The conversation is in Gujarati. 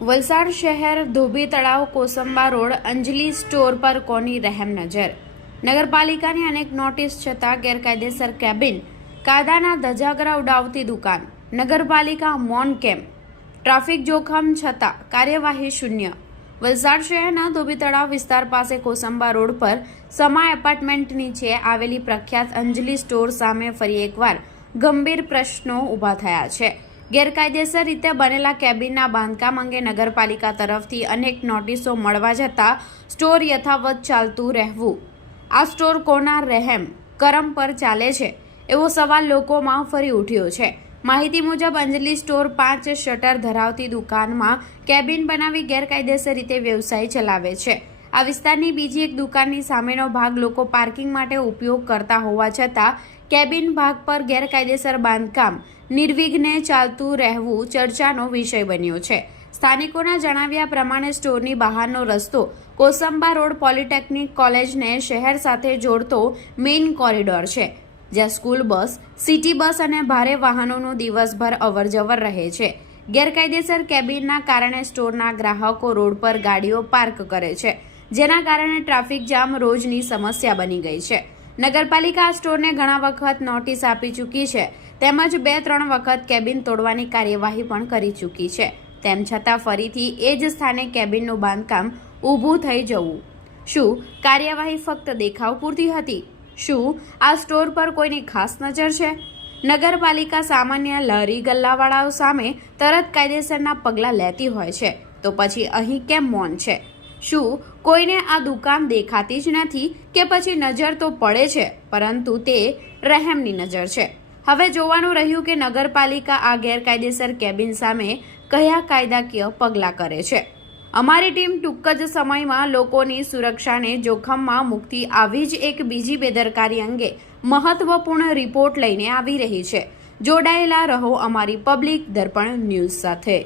વલસાડ શહેર ધોબી તળાવ કોસંબા રોડ અંજલિ સ્ટોર પર કોની રહેમ નજર? નગરપાલિકાની અનેક નોટિસ છતાં ગેરકાયદેસર કેબિન કાયદાના ધજાગરા ઉડાવતી દુકાન. નગરપાલિકા મોન કેમ્પ ટ્રાફિક જોખમ છતાં કાર્યવાહી શૂન્ય. વલસાડ શહેરના ધોબી તળાવ વિસ્તાર પાસે કોસંબા રોડ પર સમા એપાર્ટમેન્ટ નીચે આવેલી પ્રખ્યાત અંજલિ સ્ટોર સામે ફરી એકવાર ગંભીર પ્રશ્નો ઊભા થયા છે. ગેરકાયદેસર રીતે બનેલા કેબિનના બાંધકામ અંગે નગરપાલિકા તરફથી અનેક નોટિસો મળવા જતાં સ્ટોર યથાવત ચાલતું રહેવું. આ સ્ટોર કોના રહેમ, કરમ પર ચાલે છે એવો સવાલ લોકોમાં ફરી ઉઠ્યો છે. માહિતી મુજબ, અંજલિ સ્ટોર પાંચ શટર ધરાવતી દુકાનમાં કેબિન બનાવી ગેરકાયદેસર રીતે વ્યવસાય ચલાવે છે. આ વિસ્તારની બીજી એક દુકાનની સામેનો ભાગ લોકો પાર્કિંગ માટે ઉપયોગ કરતા હોવા છતાં કેબિન ભાગ પર ગેરકાયદેસર બાંધકામ, નિર્વિઘ્ને ચાલતું રહેવું ચર્ચાનો વિષય બન્યો છે. સ્થાનિકોના જણાવ્યા પ્રમાણે સ્ટોરની બહારનો રસ્તો કોસંબા રોડ પોલિટેકનિક કોલેજને શહેર સાથે જોડતો મેઇન કોરિડોર છે, જ્યાં સ્કૂલ બસ, સિટી બસ અને ભારે વાહનોનું દિવસભર અવરજવર રહે છે. ગેરકાયદેસર કેબિનના કારણે સ્ટોરના ગ્રાહકો રોડ પર ગાડીઓ પાર્ક કરે છે. જેના કારણે ટ્રાફિક જામ રોજની સમસ્યા બની ગઈ છે. નગરપાલિકા આ સ્ટોરને ઘણા વખત નોટિસ આપી ચૂકી છે. તેમજ બે ત્રણ વખત કેબિન તોડવાની કાર્યવાહી પણ કરી ચૂકી છે. તેમ છતાં ફરીથી એ જ સ્થાને કેબિનનું બાંધકામ ઊભું થઈ જવું. શું કાર્યવાહી ફક્ત દેખાવ પૂરતી હતી? શું આ સ્ટોર પર કોઈની ખાસ નજર છે? નગરપાલિકા સામાન્ય લહેરી ગલ્લાવાળાઓ સામે તરત કાયદેસરના પગલાં લેતી હોય છે. તો પછી અહીં કેમ મૌન છે? શું કોઈને આ દુકાન દેખાતી જ નથી કે પછી નજર તો પડે છે, પરંતુ તે રહેમની નજર છે. હવે જોવાનું રહ્યું કે નગરપાલિકા આ ગેરકાયદેસર કેબિન સામે કયા કાયદાકીય પગલાં કરે છે. અમારી ટીમ ટૂંક જ સમયમાં લોકોની સુરક્ષાને જોખમમાં મૂકતી આવી જ એક બીજી બેદરકારી અંગે મહત્વપૂર્ણ રિપોર્ટ લઈને આવી રહી છે. જોડાયેલા રહો અમારી પબ્લિક દર્પણ ન્યૂઝ સાથે.